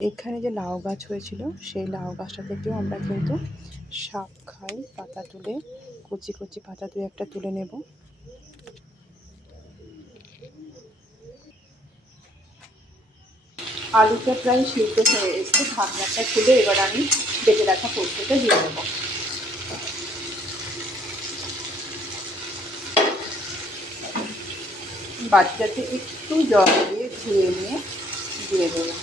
এখানে যে লাউ গাছ হয়েছিল সেই লাউ গাছটা থেকেও আমরা কিন্তু শাক খাই। পাতা তুলে কচি কচি পাতা দুই একটা তুলে নেব। আলুটা প্রায় সিদ্ধ হয়ে এসে ঢাকনাটা খুলে এবার আমি বেটে রাখা পোস্তটা দিয়ে দেবো। বাটিটাতে একটু জল দিয়ে ধুয়ে নিয়ে দিয়ে দেবো।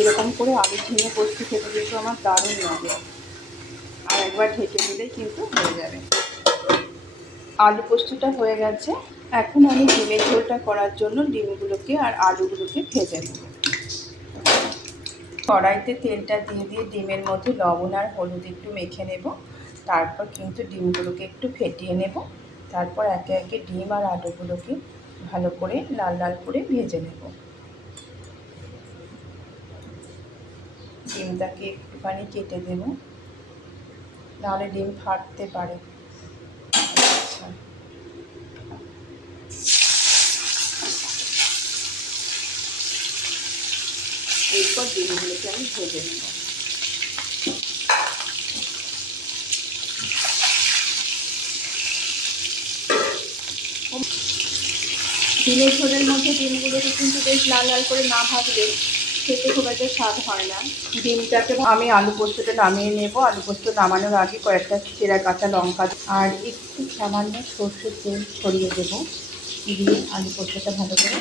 এরকম করে আলু ঝিঙে পোস্ত খেতে কিন্তু আমার দারুণ লাগে। আর একবার ঢেকে দিলেই কিন্তু হয়ে যাবে। আলু পোস্তটা হয়ে গেছে। এখন আমি ডিমের ঝোলটা করার জন্য ডিমগুলোকে আর আলুগুলোকে ভেজে নেব। কড়াইতে তেলটা দিয়ে ডিমের মধ্যে লবণ আর হলুদ একটু মেখে নেব। তারপর কিন্তু ডিমগুলোকে একটু ফেটিয়ে নেব। তারপর একে একে ডিম আর আলুগুলোকে ভালো করে লাল লাল করে ভেজে নেব। ডিমটাকে একটুখানি কেটে দেব, নাহলে ডিম ফাটতে পারে। আচ্ছা, এরপর ডিমগুলোকে আমি ভেজে নেব। ডিমের ঝোলের মধ্যে ডিমগুলোকে কিন্তু বেশ লাল লাল করে না ভাজলে খেতে খুব একটা স্বাদ হয় না। ডিমটাকে আমি আলু পোস্তটা নামিয়ে নেব। আলু পোস্ত নামানোর আগে কয়েকটা চেরা কাঁচা লঙ্কা আর একটু সামান্য সর্ষের তেল ছড়িয়ে দেব। দিয়ে আলু পোস্তটা ভালো করে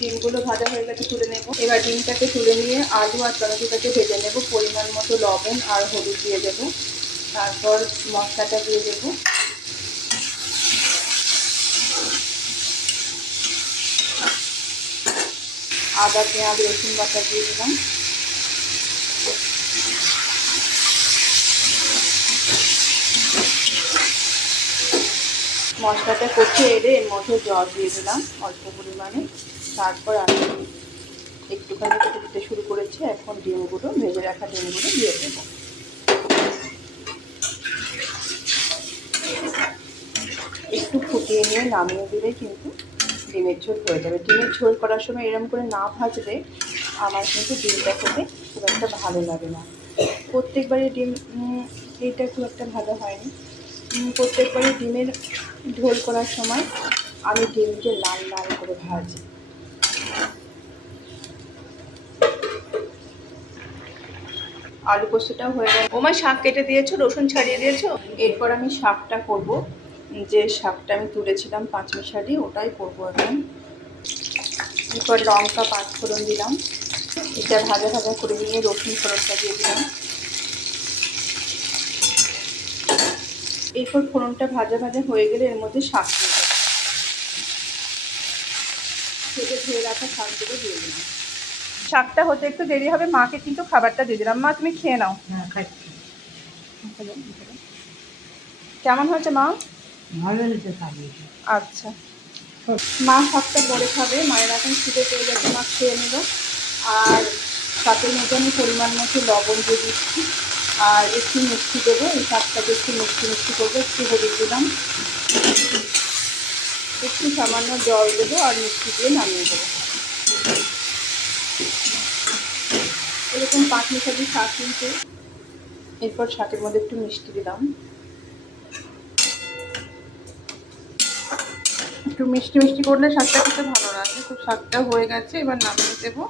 ডিমগুলো ভাজা হয়ে গেছে, তুলে নেব। এবার ডিমটাকে তুলে নিয়ে আলু আর টমেটোটাকে ভেজে নেব। পরিমাণ মতো লবণ আর হলুদ দিয়ে দেব। তারপর মশলাটা দিয়ে দেব। আদা পেঁয়াজ রসুন বাটা দিয়ে দিলাম। মশলাটা কষিয়ে এলে এর মধ্যে জল দিয়ে দিলাম অল্প পরিমাণে। তারপর আমি একটুখানি ফুটতে শুরু করেছি। এখন ডিমগুলো, ভেজে রাখা ডিমগুলো দিয়ে দেবো। একটু ফুটিয়ে নিয়ে নামিয়ে দিলে কিন্তু ডিমের ঝোল হয়ে যাবে। ডিমের ঝোল করার সময় এরকম করে না ভাজলে আমার কিন্তু ডিমটা খেতে খুব একটা ভালো লাগে না। প্রত্যেকবারই ডিম এইটা খুব একটা ভালো হয়নি। প্রত্যেকবারই ডিমের ঝোল করার সময় আমি ডিমকে লাল লাল করে ভাজি। আলু পোস্তটাও হয়ে গেছে। ওমা শাক কেটে দিয়েছো, রসুন ছাড়িয়ে দিয়েছো। এরপর আমি শাকটা করব। যে শাকটা আমি তুলেছিলাম পাঁচমিশালি, ওটাই করবো এখন। এরপর লঙ্কা পাঁচ ফোড়ন দিলাম। এটা ভাজা ভাজা করে নিয়ে রসুন ফোড়নটা দিয়ে দিলাম। এরপর ফোড়নটা ভাজা ভাজা হয়ে গেলে এর মধ্যে শাক দিয়ে দেবো। কেটে ধুয়ে রাখা শাকগুলো দিয়ে দিলাম। শাকটা হতে একটু দেরি হবে, মাকে কিন্তু খাবারটা দিয়ে দিলাম। মা তুমি খেয়ে নাও। কেমন হয়েছে মা? ভালো হয়েছে। আচ্ছা, মা শাকটা পরে খাবে। মায়ের এখন খিদে পেয়ে গেছে, মা খেয়ে নেব। আর শাকের মধ্যে আমি পরিমাণ মতো লবণ দিয়ে দিচ্ছি আর একটু মিষ্টি দেবো। এই শাকটাকে একটু মিষ্টি মিষ্টি করবো। একটু হলুদ দিলাম, একটু সামান্য জল দেবো আর মিষ্টি দিয়ে নামিয়ে দেবো। এরকম পাঁচমিশালি শাক কিন্তু। এরপর শাকের মধ্যে একটু মিষ্টি দিলাম, একটু মিষ্টি মিষ্টি করলে শাকটা খেতে ভালো লাগে। তো শাকটা হয়ে গেছে, এবার নামিয়ে দেবো।